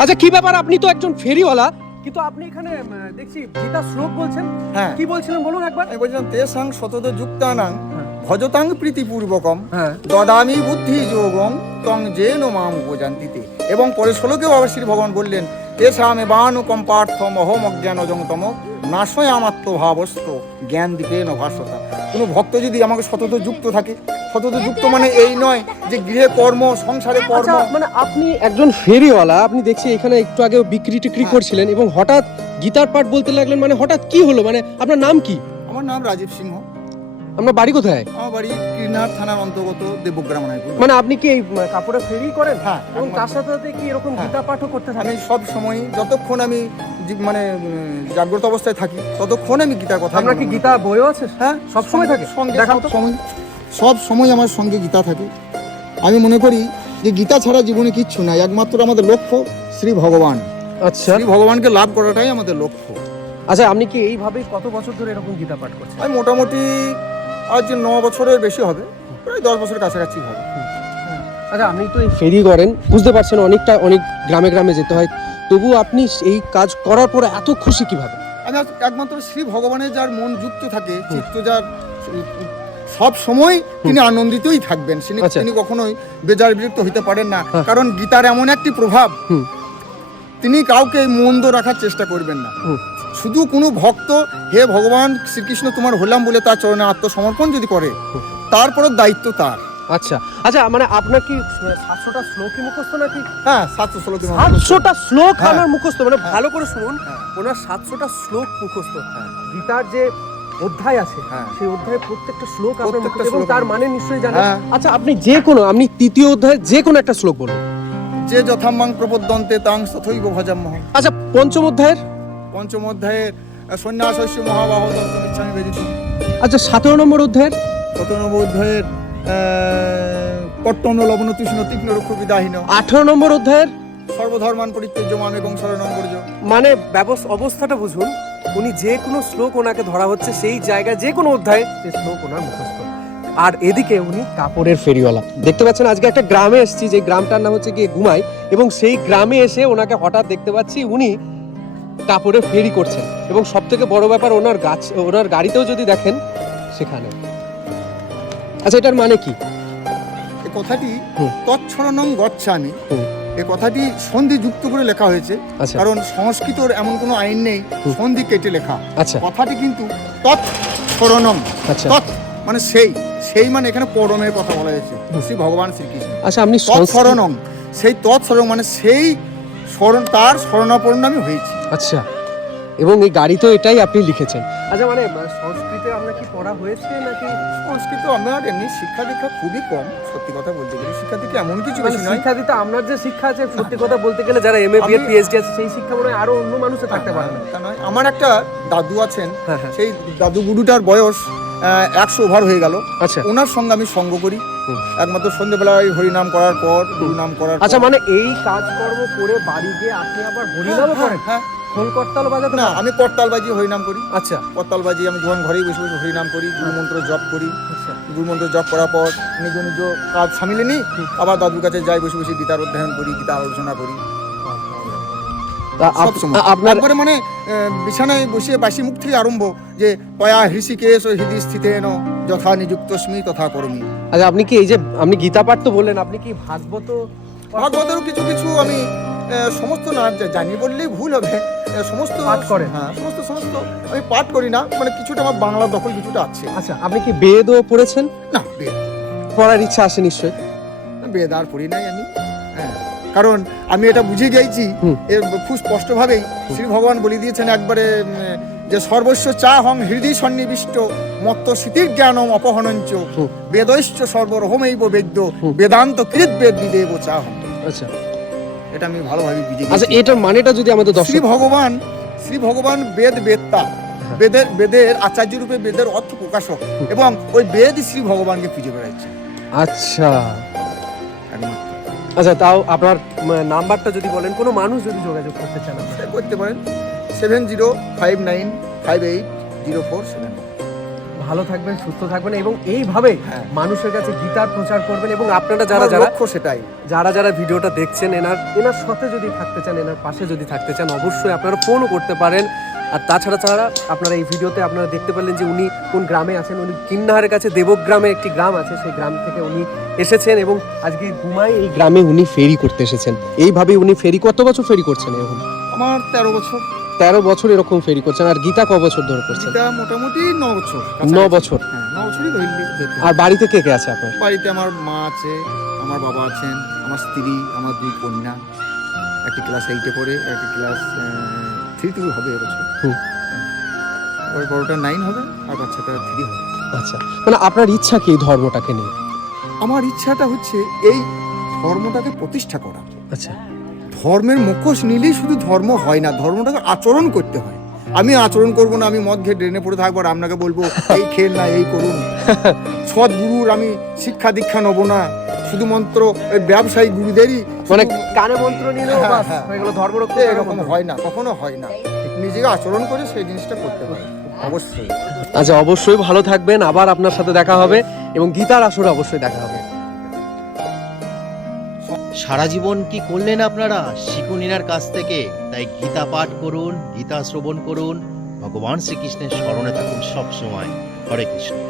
আচ্ছা কি ব্যাপার, আপনি তো একজন ফেরিওয়ালা, কিন্তু আপনি এখানে দেখছি গীতা শ্লোক বলছেন। হ্যাঁ, কি বলছিলেন বলুন একবার। আমি বলছিলাম তেসাং শতদ যুক্তানাং ভজতাং প্রীতিপূর্বকম হ্যাঁ। দদামি বুদ্ধি যোগং তং যেন মাম উপজান্তিতে। এবং পরে শ্লোকেও আবার শ্রী ভগবান বললেন তেসামে বানুকম পার্থম অহম অজ্ঞানজংতম নাশয় আমাত্ম ভাবস্ত জ্ঞান দীপে নভাসতা। কোনো ভক্ত যদি আমাকে সতত যুক্ত থাকে, সতত যুক্ত মানে এই নয় যে গৃহে কর্ম সংসারে কর্ম। আচ্ছা মানে আপনি একজন ফেরিওয়ালা, আপনি দেখছি এখানে একটু আগে বিক্রি টিক্রি করছিলেন এবং হঠাৎ গীতার পাঠ বলতে লাগলেন, মানে হঠাৎ কি হলো, মানে আপনার নাম কি? আমার নাম রাজীব সিংহ। আপনার বাড়ি কোথায়? আমার বাড়ি কিরনার থানার অন্তর্গত দেবগ্রাম রায়পুর। মানে আপনি কি এই কাপড়ে ফেরি করেন? হ্যাঁ, এবং তার সাথে সাথে কি এরকম হ্যাঁ। গীতা পাঠও করতে থাকেন? আমি সব সময় যতক্ষণ আমি মানে জাগ্রত অবস্থায় থাকি ততক্ষণ আমি গীতার কথা। আপনার কি গীতা বইও আছে? হ্যাঁ, সব সময় থাকে? সঙ্গে দেখান তো। সব সময় আমার সঙ্গে গীতা থাকে। আমি মনে করি যে গীতা ছাড়া জীবনে কিচ্ছু নাই, একমাত্র আমাদের লক্ষ্য শ্রী ভগবান। আচ্ছা শ্রী ভগবানকে লাভ করাটাই আমাদের লক্ষ্য। আচ্ছা, আপনি কি এইভাবে কত বছর ধরে এরকম গীতা পাঠ করছেন? আমি মোটামুটি আজ 9 বছরের বেশি হবে, প্রায় 10 বছরের কাছাকাছি হবে। আচ্ছা, আপনি তো এই ফেরি করেন, বুঝতে পারছেন অনেক গ্রামে গ্রামে যেতে হয়, তবু আপনি এই কাজ করার পরে এত খুশি কিভাবে? আমি একমাত্র শ্রী ভগবানের যার মন যুক্ত থাকে, চিত্ত যার সব সময় তিনি আনন্দিতই থাকবেন, তিনি কখনোই বেজার বিরক্ত হইতে পারেন না। কারণ গীতার এমন একটি প্রভাব, তিনি কাউকে মন্দ রাখার চেষ্টা করবেন না। শুধু কোনো ভক্ত হে ভগবান শ্রীকৃষ্ণ তোমার হলাম বলে তার চরণে আত্মসমর্পণ যদি করে, তারপরও দায়িত্ব তার। আচ্ছা আচ্ছা, মানে আপনার কি 700টা শ্লোকই মুখস্থ নাকি? হ্যাঁ, 700 700টা শ্লোক হ্যাঁ। আমার মুখস্থ, মানে হ্যাঁ। ভালো করে শুনুন, হ্যাঁ। ওনার 700টা শ্লোক মুখস্থ। হ্যাঁ। গীতার যে অধ্যায় আছে, হ্যাঁ। সেই অধ্যায়ের প্রত্যেকটা শ্লোক আপনার প্রত্যেকটা মুখস্থ এবং শ্লোক তার মুখস্থ। মানে নিশ্চয়ই জানেন। হ্যাঁ। আচ্ছা, আপনি তৃতীয় অধ্যায়ের যে কোনো একটা শ্লোক বলুন। যে যথাম্মাং প্রপদ্যন্তে তাং তথৈব ভজাম্যহ। আচ্ছা, পঞ্চম অধ্যায়ের? পঞ্চম অধ্যায়ের সন্ন্যাসস্য মহাবাহ তত্ত্বমিচ্ছামি বেদিতুম। আচ্ছা, 17 নম্বর অধ্যায়ের? 17 নম্বর অধ্যায়ের কট্টন লবণ তৃষ্ণ তীক্ষ্ণ রুক্ষ বিদাহীন। 18 নম্বর অধ্যায়ের? সর্বধর্মান পরিত্যজ্য মামেকং শরণং ব্রজ। মানে অবস্থাটা বুঝুন, উনি যে কোনো শ্লোক ওনাকে ধরা হচ্ছে সেই জায়গায় যে কোনো অধ্যায়ে সে শ্লোক ওনার মুখস্থ। আর এদিকে উনি কাপড়ের ফেরিওয়ালা। দেখতে পাচ্ছেন আজকে একটা গ্রামে এসেছি, যে গ্রামটার নাম হচ্ছে গিয়ে গুমাই, এবং সেই গ্রামে এসে ওনাকে হঠাৎ দেখতে পাচ্ছি উনি কাপড়ের ফেরি করছেন। এবং সব থেকে বড় ব্যাপার, ওনার গাড়িতেও যদি দেখেন সেখানে। আচ্ছা, এটার মানে কি? এই কথাটি তৎসরণং গচ্ছামি, এই কথাটি সন্ধি যুক্ত করে লেখা হয়েছে। আচ্ছা। কারণ সংস্কৃতর এমন কোনো আইন নেই সন্ধি কেটে লেখা। আচ্ছা। কথাটি কিন্তু তৎসরণং, আচ্ছা। তৎ মানে সেই মানে এখানে পরমের কথা বলা হয়েছে, শ্রী ভগবান শ্রীকৃষ্ণ। আচ্ছা, আপনি তৎসরণং, সেই তৎসরণ মানে সেই শরণ, তার শরণাপন্ন আমি হয়েছি। আচ্ছা, এবং এই গাড়িতেও এটাই আপনি লিখেছেন। আচ্ছা, মানে সংস্কৃতে আপনার কি পড়া হয়েছে নাকি? সংস্কৃত আমার এমনি শিক্ষা দীক্ষা খুবই কম, সত্যি কথা বলতে গেলে। শিক্ষা দীক্ষা এমন কিছু বেশি নয়। শিক্ষা দিতে আপনার যে শিক্ষা আছে, সত্যি কথা বলতে গেলে যারা এমএ বিএড পিএইচডি আছে, সেই শিক্ষা মনে হয় আরো অন্য মানুষে থাকতে পারে না। তা নয়, আমার একটা দাদু আছেন, হ্যাঁ। সেই দাদু গুরুটার বয়স 100 ওভার হয়ে গেল। আচ্ছা। ওনার সঙ্গে আমি সঙ্গ করি একমাত্র সন্ধ্যেবেলায় হরিনাম করার পর, গুরুনাম করার পর। আচ্ছা, মানে এই কাজকর্ম করে বাড়ি গিয়ে আপনি আবার হরিনামও করেন? হ্যাঁ। খোল করতাল বাজাতে না, আমি করতাল বাজিয়ে হরিনাম করি। আচ্ছা। করতাল বাজিয়ে আমি যখন ঘরেই বসে বসে হরিনাম করি, গুরুমন্ত্র জপ করি। আচ্ছা। গুরুমন্ত্র জপ করার পর নিজ নিজ কাজ সামিলে নিই, আবার দাদুর কাছে যাই, বসে বসে গীতার অধ্যয়ন করি, গীতা আলোচনা করি। আপনার একবারে মানে বিছানায় বসে বাসি মুখ থেকে আরম্ভ যে পয়া হৃষিকেশ হৃদি স্থিতেন যথা নিযুক্তস্মি তথা করমি। আচ্ছা, আপনি কি এই যে আপনি গীতা পাঠ তো বললেন, আপনি কি ভাগবতেরও কিছু কিছু আমি সমস্ত না জানি বললেই ভুল হবে, সমস্ত পাঠ করেন? হ্যাঁ, সমস্ত আমি পাঠ করি না, মানে কিছুটা আমার বাংলা দখল কিছুটা আছে। আচ্ছা, আপনি কি বেদও পড়েছেন? না, বেদ পড়ার ইচ্ছা আছে নিশ্চয়ই? বেদ আর পড়ি নাই আমি। হ্যাঁ, কারণ আমি এটা বুঝে গেছি খুব স্পষ্টভাবেই শ্রী ভগবান বলে দিয়েছেন একবারে যে সর্বস্ব চা হং হৃদয় সন্নিবিষ্ট মত্ত স্মৃতির জ্ঞানম অপহনঞ্চ বেদৈশ্চ সর্বরহমৈব বেদ্য বেদান্ত কৃত বেদ বিদেব চা হং। আচ্ছা, এটা আমি ভালোভাবে বুঝে গেছি। আচ্ছা, এটার মানেটা যদি আমাদের দর্শক। শ্রী ভগবান বেদ বেদতা, বেদের আচার্য রূপে বেদের অর্থ প্রকাশক, এবং ওই বেদ শ্রী ভগবানকে খুঁজে বেড়াচ্ছে। আচ্ছা আচ্ছা, তাও আপনার নাম্বারটা যদি বলেন, কোনো মানুষ যদি যোগাযোগ করতে চান করতে পারেন 7059580471। ভালো থাকবেন, সুস্থ থাকবেন এবং এইভাবে হ্যাঁ। মানুষের কাছে গীতার প্রচার করবেন। এবং আপনারা যারা আমার যারা লক্ষ্য সেটাই। যারা ভিডিওটা দেখছেন, এনার সাথে যদি থাকতে চান, এনার পাশে যদি থাকতে চান, অবশ্যই আপনারা ফোনও করতে পারেন। আর তাছাড়া আপনারা এই ভিডিওতে আপনারা দেখতে পেলেন যে উনি কোন গ্রামে আছেন। উনি কিন্নাহারের কাছে দেবগ্রামে একটি গ্রাম আছে, সেই গ্রাম থেকে উনি এসেছেন এবং আজকে ঘুমায় এই গ্রামে উনি ফেরি করতে এসেছেন। এইভাবেই উনি ফেরি, কত বছর ফেরি করছেন এখন? আমার 13 বছর। 13 বছর এরকম ফেরি করছেন। আর গীতা ক বছর ধরে করছেন? এটা মোটামুটি 9 বছর। 9 বছর। হ্যাঁ, 9 বছরই ধরলি। আর বাড়িতে কে কে আছে আপনার? বাড়িতে আমার মা আছে, আমার বাবা আছেন, আমার স্ত্রী, আমার 2 কন্যা। একটি ক্লাস 8-এ পড়ে, একটি ক্লাস 3 হবে এবছর। হুম। ওই বড়টা 9 হবে আর বাচ্চাটা 3 হবে। আচ্ছা, মানে আপনার ইচ্ছা কি এই ধর্মটাকে নিয়ে? আমার ইচ্ছাটা হচ্ছে এই ধর্মটাকে প্রতিষ্ঠা করা। আচ্ছা, ধর্মের মুখোশ নিলেই শুধু ধর্ম হয় না, ধর্মটাকে আচরণ করতে হয়। আমি আচরণ করব না, আমি মদ খেয়ে ড্রেনে পড়ে থাকবো আর আপনাকে বলবো এই খেল না, এই করুন। সদ্গুরুর আমি শিক্ষা দীক্ষা নেব না, শুধুমাত্র ওই ব্যবসায়ী গুরুদেরই মানে কানে মন্ত্র নিলেও হ্যাঁ, বাস হ্যাঁ। হয়ে গেল ধর্ম রক্ষা। এরকম হয় না, কখনো হয় না। নিজেকে আচরণ করে সেই জিনিসটা করতে হয় অবশ্যই। আচ্ছা, অবশ্যই ভালো থাকবেন, আবার আপনার সাথে দেখা হবে এবং গীতার আসরে অবশ্যই দেখা হবে। সারা জীবন কি করলেন আপনারা? শিখুন এনার কাছ থেকে। তাই গীতা পাঠ করুন, গীতা শ্রবণ করুন, ভগবান শ্রীকৃষ্ণের স্মরণে থাকুন সব সময়। হরে কৃষ্ণ।